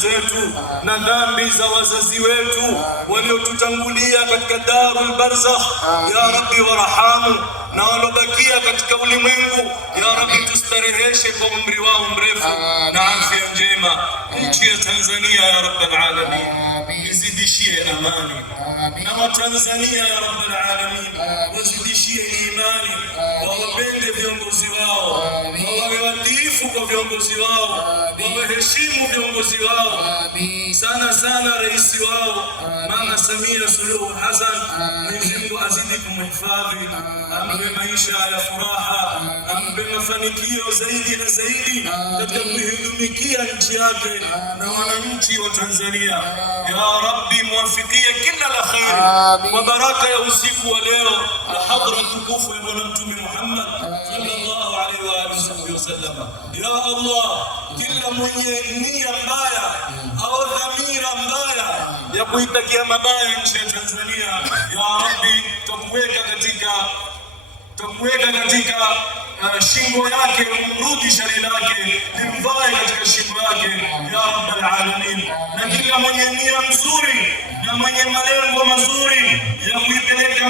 zetu na dhambi za wazazi wetu waliotutangulia katika darul barzakh. Ya Rabbi warahamu, na walobakia katika ulimwengu, ya Rabbi tustareheshe kwa umri wao mrefu na afya njema. Nchi ya Tanzania ya Rabbal alamin izidishie amani, na Watanzania ya Rabbal alamin wazidishie imani, wawapende viongozi wao, wawe watiifu kwa viongozi wao, wawaheshimu viongozi wao, sana sana rais wao Mama Samia Suluhu Hassan. Mwenyezi Mungu azidi kumhifadhi, ampe maisha ya furaha, ampe mafanikio zaidi na zaidi katika kuihudumikia nchi yake na wananchi wa Tanzania. Ya Rabbi, muwafikie kila la khairi kwa baraka ya usiku wa leo na hadhara tukufu ya Bwana Mtume Muhammad sallallahu alaihi wa sallam. Ya Allah, kila mwenye nia mbaya au dhamira mbaya ya kuitakia mabaya nchi ya Tanzania, ya Rabbi, tukuweka katika shingo yake, umrudi shari lake, limvae katika shingo yake ya Rabbal alamin. Na kila mwenye nia nzuri na mwenye malengo mazuri ya kuipeleka